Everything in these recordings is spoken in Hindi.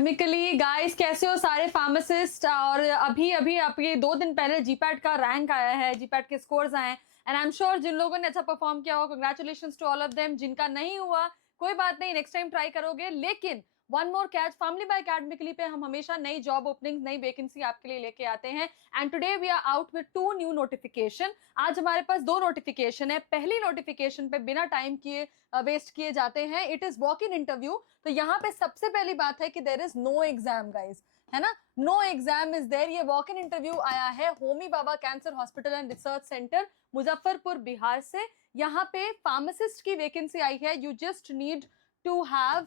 एकेडमिकली गाइस, कैसे हो सारे फार्मासिस्ट। और अभी अभी आपके 2 दिन पहले जीपैट का रैंक आया है, जीपैट के स्कोर्स आए हैं एंड आई एम श्योर जिन लोगों ने अच्छा परफॉर्म किया हो, congratulations to all of them. जिनका नहीं हुआ कोई बात नहीं, नेक्स्ट टाइम ट्राई करोगे। लेकिन one more catch, family by academically पे हम हमेशा नई जॉब ओपनिंग, नई वैकेंसी आपके लिए लेके आते हैं and today we are out with 2 new notification. आज हमारे पास 2 नोटिफिकेशन है। पहली नोटिफिकेशन पे बिना टाइम किए वेस्ट किए जाते हैं, it is walk in interview. तो यहाँ पे सबसे पहली बात है कि there is no exam guys, है ना, नो एग्जाम इज देयर। ये वॉक इन इंटरव्यू आया है Homi Bhabha cancer hospital and research centre, Muzaffarpur, Bihar से। यहाँ पे फार्मासिस्ट की वैकेंसी आई है। You just need to have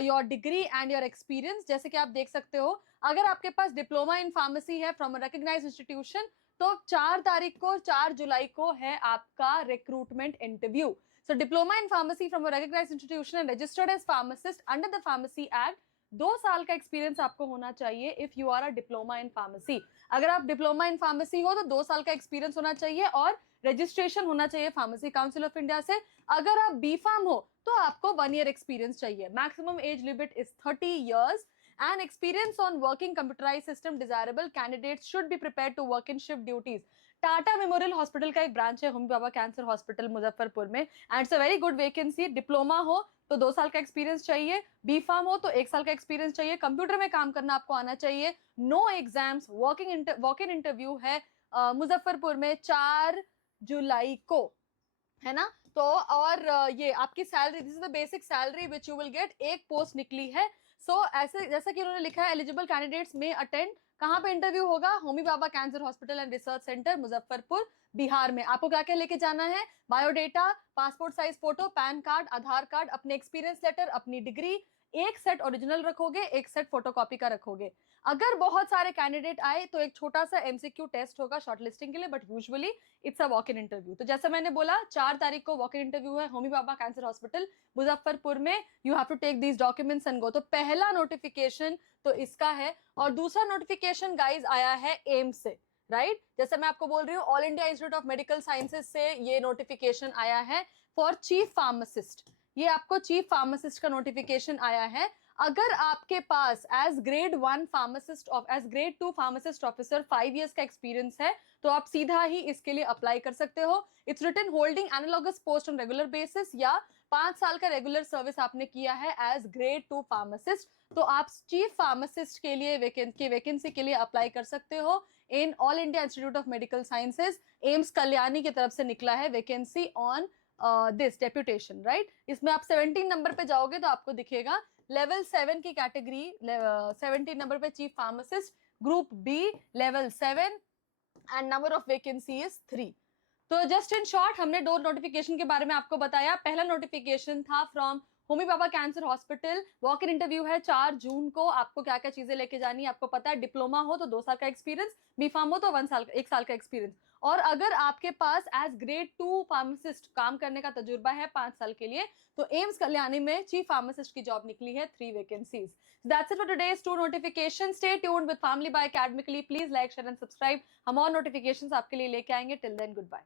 your degree and your experience. जैसे कि आप देख सकते हो, अगर आपके पास डिप्लोमा इन फार्मेसी है फ्रॉम रिकॉग्नाइज्ड इंस्टीट्यूशन, तो 4 तारीख को, 4 जुलाई को है आपका recruitment interview. So diploma in pharmacy from a recognized institution and registered as pharmacist under the Pharmacy Act। 2 साल का एक्सपीरियंस आपको होना चाहिए if you are a diploma in pharmacy. अगर आप डिप्लोमा इन फार्मेसी हो तो 2 साल का एक्सपीरियंस होना चाहिए और रजिस्ट्रेशन होना चाहिए फार्मेसी काउंसिल ऑफ इंडिया से। अगर आप बी फार्म हो तो आपको 1 ईयर एक्सपीरियंस चाहिए। Maximum age limit is 30 years and experience on working computerized system desirable candidates should be prepared to work in shift duties। Tata memorial hospital का एक ब्रांच है होमी बाबा कैंसर हॉस्पिटल मुजफ्फरपुर में and it's a very good vacancy. Diploma हो तो 2 साल का एक्सपीरियंस चाहिए, बी फार्म हो तो 1 साल का एक्सपीरियंस चाहिए, कंप्यूटर में काम करना आपको आना चाहिए, no exams, walk in interview है मुजफ्फरपुर में 4 जुलाई को, है ना। तो और ये आपकी salary, this is the basic salary which you will get. एक पोस्ट निकली है। सो ऐसे जैसा कि उन्होंने लिखा है, एलिजिबल कैंडिडेट्स में अटेंड। कहाँ पे इंटरव्यू होगा? Homi Bhabha cancer hospital and research centre, Muzaffarpur, Bihar में। आपको क्या क्या लेके जाना है? Biodata, passport size photo, PAN card, Aadhaar card, अपने एक्सपीरियंस लेटर, अपनी डिग्री। एक सेट ओरिजिनल रखोगे, एक सेट फोटोकॉपी का रखोगे। अगर बहुत सारे कैंडिडेट आए तो एक छोटा सा एमसीक्यू टेस्ट होगा शॉर्टलिस्टिंग के लिए, but usually it's a walk in interview. तो जैसे मैंने बोला, 4 तारीख को वॉक इन इंटरव्यू है होमी बाबा कैंसर हॉस्पिटल मुजफ्फरपुर में। You have to take these documents and go. तो पहला नोटिफिकेशन तो इसका है। और दूसरा नोटिफिकेशन गाइज आया है एम्स से, राइट जैसे मैं आपको बोल रही हूँ, all India institute of medical sciences से ये नोटिफिकेशन आया है फॉर चीफ फार्मासिस्ट। ये आपको चीफ फार्मासिस्ट का नोटिफिकेशन आया है। अगर आपके पास as grade 1 pharmacist of as grade 2 pharmacist officer 5 years का एक्सपीरियंस है तो आप सीधा ही इसके लिए अप्लाई कर सकते हो। It's written holding analogous post on regular basis, या 5 साल का रेगुलर सर्विस आपने किया है एज ग्रेड 2 फार्मासिस्ट, तो आप चीफ फार्मासिस्ट के लिए वैकेंसी के लिए अप्लाई कर सकते हो in all India institute of medical sciences. AIIMS Kalyani की तरफ से निकला है vacancy on this deputation, right. इसमें आप 17 नंबर पे जाओगे तो आपको दिखेगा लेवल 7 की कैटेगरी, 17 नंबर पे chief pharmacist, group B, level 7 and number of vacancy is 3। तो जस्ट इन शॉर्ट हमने 2 नोटिफिकेशन के बारे में आपको बताया। पहला नोटिफिकेशन था from Homi Bhabha cancer hospital, walk in interview है 4 जून को। आपको क्या क्या चीजें लेके जानी है आपको पता है। डिप्लोमा हो तो 2 साल का एक्सपीरियंस, बी फार्म हो तो 1 साल का एक्सपीरियंस। और अगर आपके पास एज ग्रेड 2 फार्मासिस्ट काम करने का तजुर्बा है 5 साल के लिए, तो एम्स कल्याणी में चीफ फार्मासिस्ट की जॉब निकली है, 3 vacancies. That's it for today's 2 notification. Stay tuned with family by academically. Please like, share and subscribe. हम और नोटिफिकेशंस आपके लिए लेके आएंगे। Till then, good bye.